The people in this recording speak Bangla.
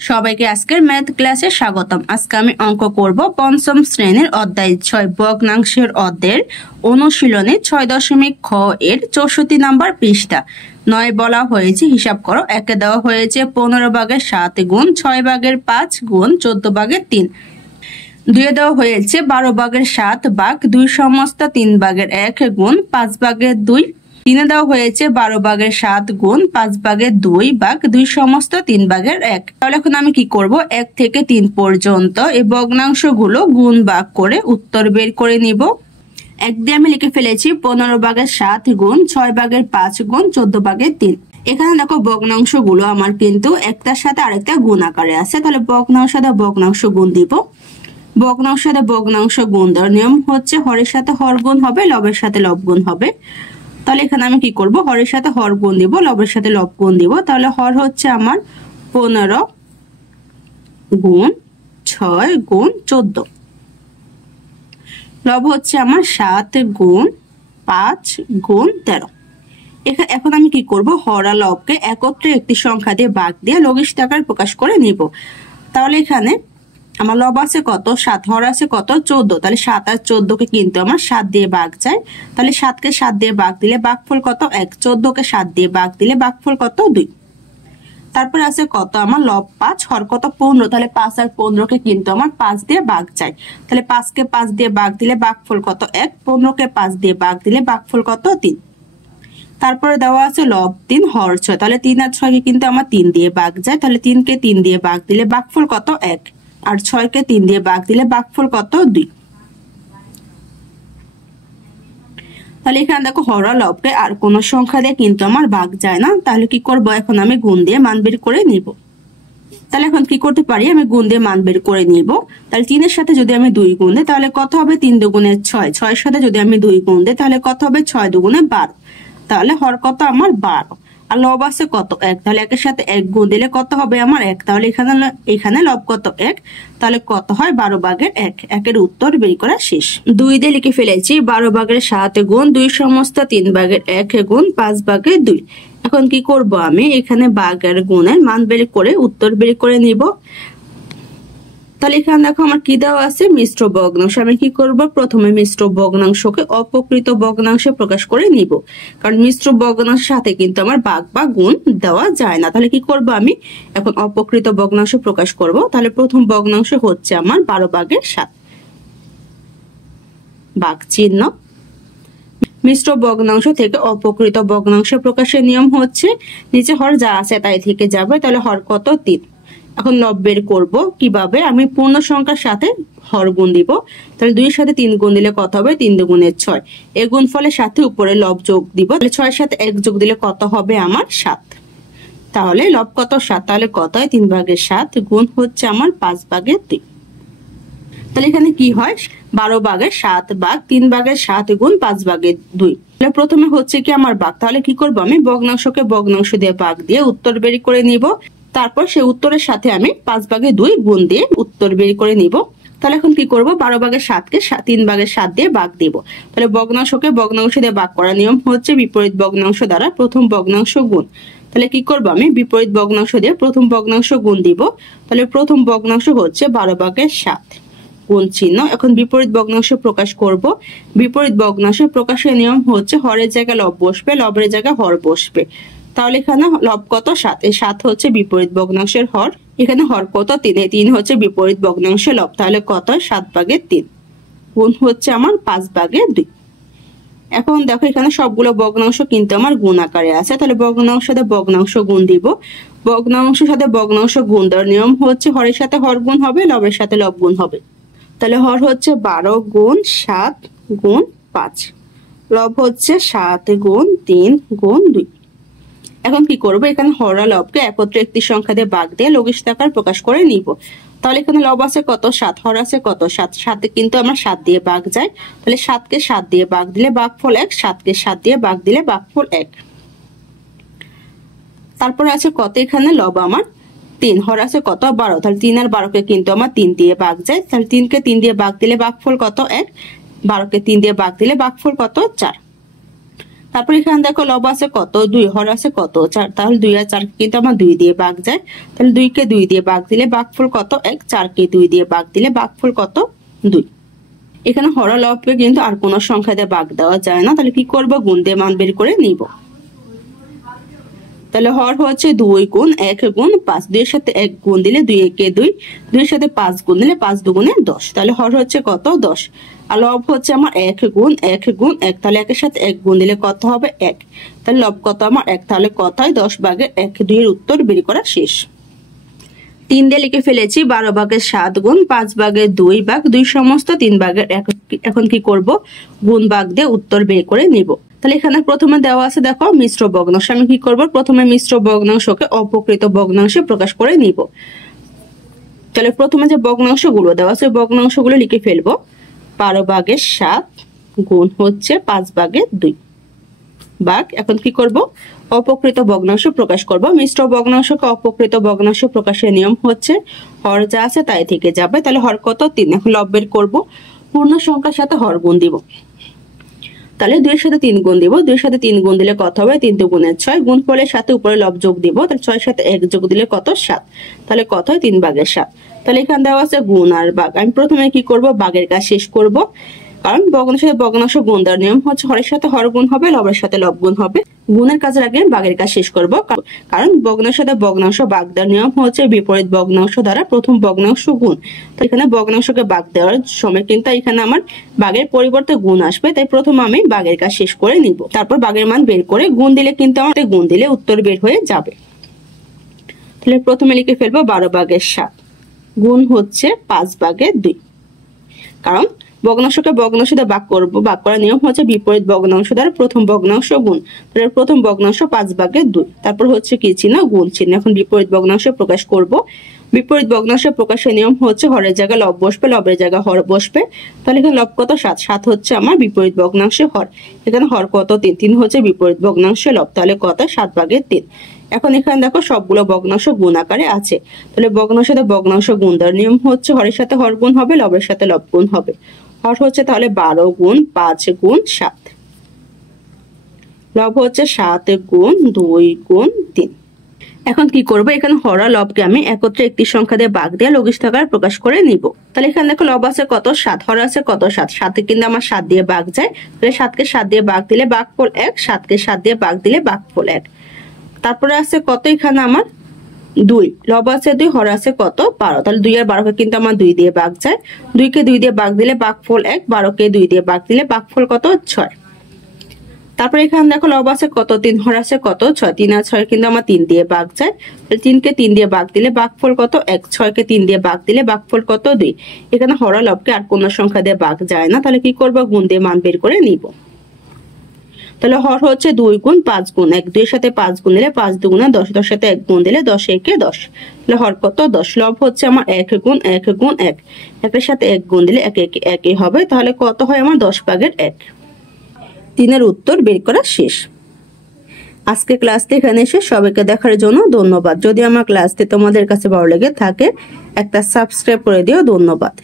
সবাইকে আজকের ম্যাথ ক্লাসে স্বাগতম। আজকে আমি অঙ্ক করব পঞ্চম শ্রেণীর অধ্যায় 6 ভগ্নাংশের অধ্যায়ের অনুশীলনে 6.খ এর 64 নম্বর পৃষ্ঠা। 9 বলা হয়েছে হিসাব করো। একে দেওয়া হয়েছে 15 ভাগের 7 গুণ 6 ভাগের 5 গুণ 14 ভাগের 3। 2 দেওয়া হয়েছে 12 ভাগের 7 ভাগ 2 সমস্ত 3 ভাগের 1 গুণ 5 ভাগের 2। 3 দেওয়া হয়েছে 12 ভাগের 7 গুণ 5 ভাগের 2 ভাগ 2 সমস্ত 3 ভাগের 1। তাহলে এখন আমি কি করব, 1 থেকে 3 পর্যন্ত এই ভগ্নাংশগুলো গুণ ভাগ করে উত্তর বের করে নিব। 1 দিয়ে আমি লিখে ফেলেছি 15 ভাগের 7 গুণ 6 ভাগের 5 গুণ 14 ভাগের 3। এখানে দেখো ভগ্নাংশগুলো আমার কিন্তু একটার সাথে আরেকটা গুণ আকারে আছে। তাহলে ভগ্নাংশ সাথে ভগ্নাংশ গুণ দিব। ভগ্নাংশ সাথে ভগ্নাংশ গুণ দেওয়ার নিয়ম হচ্ছে হরের সাথে হর গুণ হবে, লবের সাথে লব গুণ হবে। তাহলে এখানে আমি কি করব, হরের সাথে হর গুণ দিব, লবের সাথে লব গুণ দিব। তাহলে হর হচ্ছে আমার 15 গুণ 6 গুণ 14, লব হচ্ছে আমার 7 গুণ 5 গুণ 13। এখন আমি কি করব, হর আর লবকে একত্রে একটি সংখ্যা দিয়ে ভাগ দিয়ে লঘিষ্ঠ আকারে প্রকাশ করে নিব। তাহলে এখানে আমার লব আছে কত, 7, হর আছে কত, 14। তাহলে 7 আর 14কে কিন্তু আমার 7 দিয়ে ভাগ যায়। তাহলে 7কে 7 দিয়ে ভাগ দিলে ভাগফল কত 1, 14কে 7 দিয়ে ভাগ দিলে ভাগফল কত 2। তারপরে আছে কত আমার লব 5, হর কত 15। তাহলে 5 আর 15কে কিন্তু আমার 5 দিয়ে ভাগ যায়। তাহলে 5কে 5 দিয়ে ভাগ দিলে ভাগফল কত 1, 15কে 5 দিয়ে ভাগ দিলে ভাগফল কত 3। তারপরে দেওয়া আছে লব 3, হর 6। তাহলে 3 আর 6কে কিন্তু আমার 3 দিয়ে ভাগ যায়। তাহলে 3কে 3 দিয়ে ভাগ দিলে ভাগফল কত 1, আর 6কে 3 দিয়ে ভাগ দিলে ভাগফল কত 2। তাহলে এখানে দেখো হর আর লবকে আর কোন সংখ্যা দিয়ে কিন্তু আমার ভাগ যায় না। তাহলে কি করব, এখন আমি গুণ দিয়ে মান বের করে নিব। তাহলে এখন কি করতে পারি, আমি গুণ দিয়ে মান বের করে নিব। তাহলে 3 এর সাথে যদি আমি 2 গুণ দিই তাহলে কত হবে, 3 দুগুণে 6। 6 এর সাথে যদি আমি 2 গুণ দিই তাহলে কত হবে, 6 দুগুণে 12। তাহলে হর কত আমার 12, আর লব আছে কত 1। তাহলে 1 এর সাথে 1 গুণ দিলে কত হবে আমার 1। তাহলে এখানে লব কত 1, তাহলে কত হয় 12 ভাগের 1। একের উত্তর বের করা শেষ। 2 দিয়ে লিখে ফেলেছি 12 ভাগের 7 গুণ 2 সমস্ত 3 ভাগের 1 গুণ 5 ভাগের 2। এখন কি করব, আমি এখানে ভাগের গুণের মান বের করে উত্তর বের করে নিব। তাহলে এখানে দেখো আমার কি দেওয়া আছে, মিশ্র ভগ্নাংশ। আমি কি করব, প্রথমে মিশ্র ভগ্নাংশকে অপ্রকৃত ভগ্নাংশে প্রকাশ করে নিব, কারণ মিশ্র ভগ্নাংশের সাথে কিন্তু আমার ভাগ বা গুণ দেওয়া যায় না। তাহলে কি করব, আমি এখন অপ্রকৃত ভগ্নাংশ প্রকাশ করব। তাহলে প্রথম ভগ্নাংশ হচ্ছে আমার 12 ভাগের 7, ভাগ চিহ্ন। মিশ্র ভগ্নাংশ থেকে অপ্রকৃত ভগ্নাংশ প্রকাশের নিয়ম হচ্ছে নিচে হর যা আছে তাই থেকে যাবে। তাহলে হর কত 3। এখন লব বের করব কিভাবে, আমি পূর্ণ সংখ্যার সাথে হর গুণ দিব। তাহলে 2 এর সাথে 3 গুণ দিলে কত হবে, 3 দুগুণে 6। এই গুণফলের সাথে উপরে লব যোগ দিব। তাহলে 6 এর সাথে 1 যোগ দিলে কত হবে আমার 7। তাহলে লব কত 7, তাহলে কত হয় 3 ভাগের 7 গুণ হচ্ছে আমার 5 ভাগের 2। তাহলে এখানে কি হয়, 12 ভাগের 7 ভাগ 3 ভাগের 7 গুণ 5 ভাগের 2। তাহলে প্রথমে হচ্ছে কি আমার ভাগ। তাহলে কি করব, আমি ভগ্নাংশকে ভগ্নাংশ দিয়ে ভাগ দিয়ে উত্তর বের করে নিব। তারপর সেই উত্তরের সাথে আমি 5 ভাগের 2 গুণ দিয়ে উত্তর বের করে নিব। তাহলে এখন কি করব, 12 ভাগের 7কে 3 ভাগের 7 দিয়ে ভাগ দিব। তাহলে ভগ্নাংশকে ভগ্নাংশ দিয়ে ভাগ করার নিয়ম হচ্ছে বিপরীত ভগ্নাংশ দ্বারা প্রথম ভগ্নাংশ গুণ। তাহলে কি করব, আমি বিপরীত ভগ্নাংশ দিয়ে প্রথম ভগ্নাংশ গুণ দিব। তাহলে প্রথম ভগ্নাংশ হচ্ছে 12 ভাগের 7, গুণ চিহ্ন। এখন বিপরীত ভগ্নাংশ প্রকাশ করব। বিপরীত ভগ্নাংশ প্রকাশের নিয়ম হচ্ছে হরের জায়গায় লব বসবে, লবের জায়গায় হর বসবে। তাহলে এখানে লব কত 7, এই 7 হচ্ছে বিপরীত ভগ্নাংশের হর। এখানে হর কত 3, এই 3 হচ্ছে বিপরীত ভগ্নাংশের লব। তাহলে কত 7 ভাগের 3 গুণ হচ্ছে আমার 5 ভাগের 2। এখন দেখো এখানে সবগুলো ভগ্নাংশ কিন্তু আমার গুণ আকারে আছে। তাহলে ভগ্নাংশ সাথে ভগ্নাংশ গুণ দিব। ভগ্নাংশের সাথে ভগ্নাংশ গুণ দেওয়ার নিয়ম হচ্ছে হরের সাথে হর গুণ হবে, লবের সাথে লব গুণ হবে। তাহলে হর হচ্ছে 12 গুণ 7 গুণ 5, লব হচ্ছে 7 গুণ 3 গুণ 2। এখন কি করব, এখানে হর আর লবকে একত্রে একটি সংখ্যা দিয়ে ভাগ দিয়ে লঘিষ্ঠ আকারে প্রকাশ করে নিব। তাহলে এখানে লব আছে কত 7, হর আছে কত 7, 7 কিন্তু আমার 7 দিয়ে ভাগ যায়। তাহলে 7কে 7 দিয়ে ভাগ দিলে ভাগফল 1, 7কে 7 দিয়ে ভাগ দিলে ভাগফল 1। তারপরে আছে কত, এখানে লব আমার 3, হর আছে কত 12। তাহলে 3 আর 12কে কিন্তু আমার 3 দিয়ে ভাগ যায়। তাহলে 3কে 3 দিয়ে ভাগ দিলে ভাগফল কত 1, 12কে 3 দিয়ে ভাগ দিলে ভাগফল কত 4। তারপর এখানে দেখো লব আছে কত 2, হর আছে কত 4, তাহলে 2 আর 4 কিন্তু আমার 2 দিয়ে ভাগ যায়, তাহলে 2 কে 2 দিয়ে ভাগ দিলে ভাগফল কত 1, 4 কে 2 দিয়ে ভাগ দিলে ভাগফল কত 2। এখানে হর লবকে কিন্তু আর কোনো সংখ্যা দিয়ে ভাগ দেওয়া যায় না, তাহলে কি করব গুণ দিয়ে মান বের করে নিব। তাহলে হর হচ্ছে 2 গুণ 1 গুণ 5, 2 এর সাথে 1 গুণ দিলে 2 একে 2, 2 এর সাথে 5 গুণ দিলে 5 দুগুণে 10, তাহলে হর হচ্ছে কত 10। আর লব হচ্ছে আমার 1 গুণ 1 গুণ 1, তাহলে 1 এর সাথে 1 গুণ দিলে কত হবে 1, তাহলে লব কত আমার 1, তাহলে কত হয় 10 ভাগের 1, 2 এর উত্তর বের করা শেষ। 3 দিয়ে লিখে ফেলেছি 12 ভাগের 7 গুণ 5 ভাগের 2 ভাগ 2 সমস্ত 3 ভাগের 1। এখন কি করব গুণ ভাগ দিয়ে উত্তর বের করে নিব। তাহলে এখানে প্রথমে দেওয়া আছে দেখো মিশ্র ভগ্নাংশ, আমি কি করব প্রথমে মিশ্র ভগ্নাংশকে অপকৃত ভগ্নাংশে প্রকাশ করে নিব। তাহলে প্রথমে যে ভগ্নাংশগুলো দেওয়া আছে ভগ্নাংশগুলো লিখে ফেলবো। 12 ভাগের 7 গুণ হচ্ছে 5 ভাগের 2 ভাগ, এখন কি করব অপকৃত ভগ্নাংশ প্রকাশ করব। মিশ্র ভগ্নাংশকে অপকৃত ভগ্নাংশ প্রকাশের নিয়ম হচ্ছে হর যা আছে তাই থেকে যাবে, তাহলে হর কত 3। এখন লব বের করব, পূর্ণ সংখ্যার সাথে হর গুণ দিব, তাহলে 2 এর সাথে 3 গুণ দিব, 2 এর সাথে 3 গুণ দিলে কত হবে 3 দুগুণে 6, গুণ ফলের সাথে উপরে লব যোগ দিব, তাহলে 6 এর সাথে 1 যোগ দিলে কত 7, তাহলে কত হয় 3 ভাগের 7। তাহলে এখানে দেওয়া আছে গুণ আর ভাগ, আমি প্রথমে কি করব ভাগের কাজ শেষ করব, কারণ ভগ্নাংশের সাথে ভগ্নাংশ গুণ দেওয়ার নিয়ম হচ্ছে হরের সাথে হর গুণ হবে, লবের সাথে লব গুণ হবে। গুণের কাজের আগে ভাগের কাজ শেষ করব, কারণ ভগ্নাংশের সাথে ভগ্নাংশ ভাগ দেওয়ার নিয়ম হচ্ছে বিপরীত ভগ্নাংশ দ্বারা প্রথম ভগ্নাংশ গুণ। তো এখানে ভগ্নাংশকে ভাগ দেওয়ার সময় কিন্তু এখানে আমার ভাগের পরিবর্তে গুণ আসবে, তাই প্রথম আমি ভাগের কাজ শেষ করে নিব, তারপর ভাগের মান বের করে গুণ দিলে কিন্তু আমার গুণ দিলে উত্তর বের হয়ে যাবে। তাহলে প্রথমে লিখে ফেলবো 12 ভাগের 7 গুণ হচ্ছে 5 ভাগের 2, কারণ ভগ্নাংশকে ভগ্নাংশ দিয়ে ভাগ করব, ভাগ করার নিয়ম হচ্ছে বিপরীত ভগ্নাংশ দ্বারা প্রথম ভগ্নাংশ গুণ। তাহলে প্রথম ভগ্নাংশ 5 ভাগের 2, তারপর হচ্ছে কি চিহ্ন গুণ চিহ্ন। এখন বিপরীত ভগ্নাংশ প্রকাশ করব, বিপরীত ভগ্নাংশ প্রকাশের নিয়ম হচ্ছে হরের জায়গায় লব বসবে, লবের জায়গায় হর বসবে। তাহলে এখানে লব কত 7, 7 হচ্ছে আমার বিপরীত ভগ্নাংশে হর, এখানে হর কত 3, 3 হচ্ছে বিপরীত ভগ্নাংশে লব, তাহলে কত 7 ভাগের 3। এখন এখানে দেখো সবগুলো ভগ্নাংশ গুণ আকারে আছে, তাহলে ভগ্নাংশের সাথে ভগ্নাংশ গুণ দেওয়ার নিয়ম হচ্ছে হরের সাথে হর গুণ হবে, লবের সাথে লব গুণ হবে। হর হচ্ছে তাহলে 12 গুণ 5 গুণ 7, লব হচ্ছে 7 গুণ 2 গুণ 3। এখন কি করব এখানে হর আর লবকে আমি একত্রে একটি সংখ্যা দিয়ে ভাগ দিয়ে লঘিষ্ঠ আকারে প্রকাশ করে নিব। তাহলে এখানে দেখো লব আছে কত 7, হর আছে কত 7, 7 কিন্তু আমার 7 দিয়ে ভাগ যায়, তাহলে 7 কে 7 দিয়ে ভাগ দিলে ভাগফল 1, 7 কে 7 দিয়ে ভাগ দিলে ভাগফল 1। তারপরে আছে কত এখানে আমার 2, লব আছে 2, হর আছে কত 12, তাহলে 2 আর 12 কে কিন্তু আমার 2 দিয়ে ভাগ যায়, 2 কে 2 দিয়ে ভাগ দিলে ভাগফল 1, 12 কে 2 দিয়ে ভাগ দিলে ভাগফল কত 6। তারপরে এখানে দেখো লব আছে কত 3, হর আছে কত 6, 3 আর 6 কিন্তু আমার 3 দিয়ে ভাগ যায়, 3 কে 3 দিয়ে ভাগ দিলে ভাগফল কত 1, 6 কে 3 দিয়ে ভাগ দিলে ভাগফল কত 2। এখানে হর আর লবকে আর কোন সংখ্যা দিয়ে ভাগ যায় না, তাহলে কি করব গুণ দিয়ে মান বের করে নিব। তাহলে হর হচ্ছে 2 গুণ 5 গুণ 1, 2 এর সাথে 5 গুণ দিলে 5 দুগুণে 10, 10 এর সাথে 1 গুণ দিলে 10 একে 10, তাহলে হর কত 10। লব হচ্ছে আমার 1 গুণ 1 গুণ 1, 1 এর সাথে 1 গুণ দিলে 1 একে 1 হবে, তাহলে কত হয় আমার 10 ভাগের 1। 3 এর উত্তর বের করা শেষ। আজকে ক্লাসটি এখানে শেষ। সবাইকে দেখার জন্য ধন্যবাদ। যদি আমার ক্লাসটি তোমাদের কাছে ভালো লেগে থাকে একটা সাবস্ক্রাইব করে দিও। ধন্যবাদ।